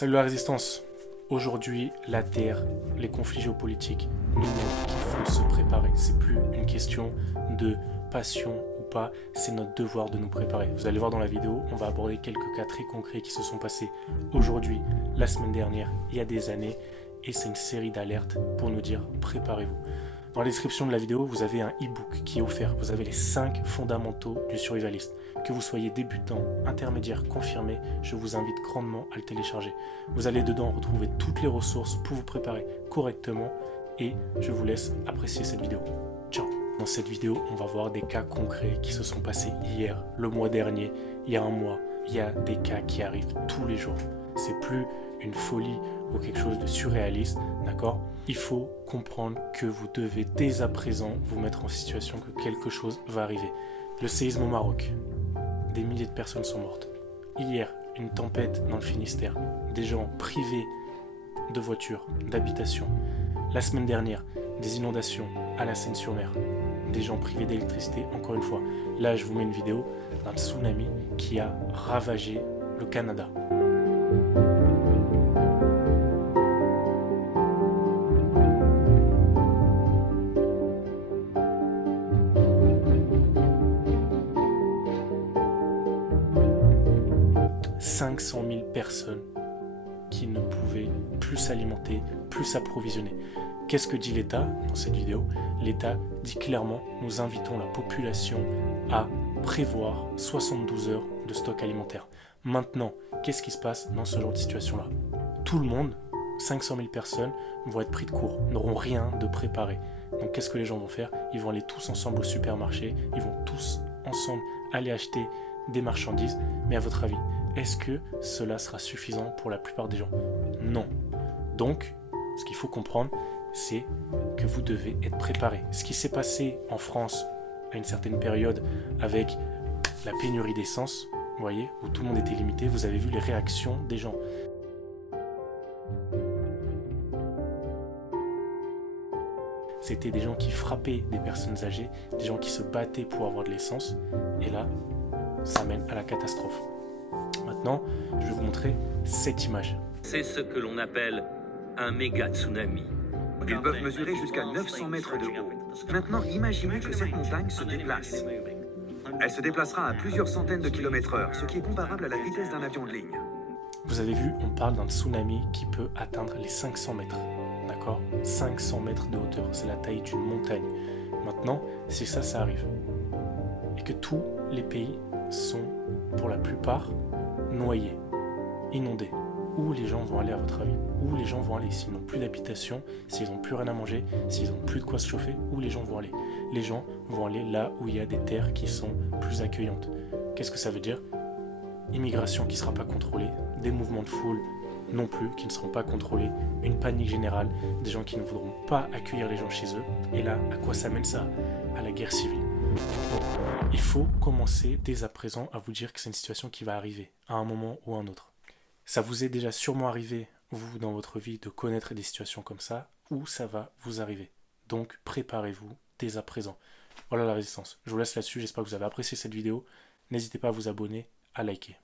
Salut la résistance. Aujourd'hui, la Terre, les conflits géopolitiques nous montrent qu'il faut se préparer. C'est plus une question de passion ou pas, c'est notre devoir de nous préparer. Vous allez voir dans la vidéo, on va aborder quelques cas très concrets qui se sont passés aujourd'hui, la semaine dernière, il y a des années, et c'est une série d'alertes pour nous dire préparez-vous. Dans la description de la vidéo, vous avez un e-book qui est offert. Vous avez les 5 fondamentaux du survivaliste. Que vous soyez débutant, intermédiaire, confirmé, je vous invite grandement à le télécharger. Vous allez dedans retrouver toutes les ressources pour vous préparer correctement et je vous laisse apprécier cette vidéo. Ciao. Dans cette vidéo, on va voir des cas concrets qui se sont passés hier, le mois dernier, il y a un mois. Il y a des cas qui arrivent tous les jours. C'est plus une folie ou quelque chose de surréaliste, d'accord? Il faut comprendre que vous devez dès à présent vous mettre en situation que quelque chose va arriver. Le séisme au Maroc, des milliers de personnes sont mortes. Hier, une tempête dans le Finistère, des gens privés de voitures, d'habitation. La semaine dernière, des inondations à la Seine-sur-Mer, des gens privés d'électricité, encore une fois. Là, je vous mets une vidéo d'un tsunami qui a ravagé le Canada. « 500 000 personnes qui ne pouvaient plus s'alimenter, plus s'approvisionner. » Qu'est-ce que dit l'État dans cette vidéo? L'État dit clairement, nous invitons la population à prévoir 72 heures de stock alimentaire. Maintenant, qu'est-ce qui se passe dans ce genre de situation-là? Tout le monde, 500 000 personnes, vont être pris de court, n'auront rien de préparé. Donc qu'est-ce que les gens vont faire? Ils vont aller tous ensemble au supermarché, ils vont tous ensemble aller acheter des marchandises. Mais à votre avis, est-ce que cela sera suffisant pour la plupart des gens? Non. Donc, ce qu'il faut comprendre, c'est que vous devez être préparé. Ce qui s'est passé en France à une certaine période avec la pénurie d'essence, vous voyez, où tout le monde était limité, vous avez vu les réactions des gens. C'était des gens qui frappaient des personnes âgées, des gens qui se battaient pour avoir de l'essence, et là, ça mène à la catastrophe. Maintenant, je vais vous montrer cette image. C'est ce que l'on appelle un méga tsunami. Ils peuvent mesurer jusqu'à 900 mètres de haut. Maintenant, imaginez que cette montagne se déplace. Elle se déplacera à plusieurs centaines de km/h, ce qui est comparable à la vitesse d'un avion de ligne. Vous avez vu, on parle d'un tsunami qui peut atteindre les 500 mètres. D'accord? 500 mètres de hauteur, c'est la taille d'une montagne. Maintenant, si ça arrive, et que tous les pays sont, pour la plupart, noyés, inondés, où les gens vont aller à votre avis? Où les gens vont aller s'ils n'ont plus d'habitation, s'ils n'ont plus rien à manger, s'ils n'ont plus de quoi se chauffer? Où les gens vont aller? Les gens vont aller là où il y a des terres qui sont plus accueillantes. Qu'est-ce que ça veut dire? Immigration qui ne sera pas contrôlée, des mouvements de foule non plus qui ne seront pas contrôlés, une panique générale, des gens qui ne voudront pas accueillir les gens chez eux. Et là, à quoi ça mène ça? À la guerre civile. Donc, il faut commencer dès à présent à vous dire que c'est une situation qui va arriver à un moment ou à un autre. Ça vous est déjà sûrement arrivé, vous, dans votre vie, de connaître des situations comme ça, ou ça va vous arriver. Donc, préparez-vous dès à présent. Voilà la résistance. Je vous laisse là-dessus, j'espère que vous avez apprécié cette vidéo. N'hésitez pas à vous abonner, à liker.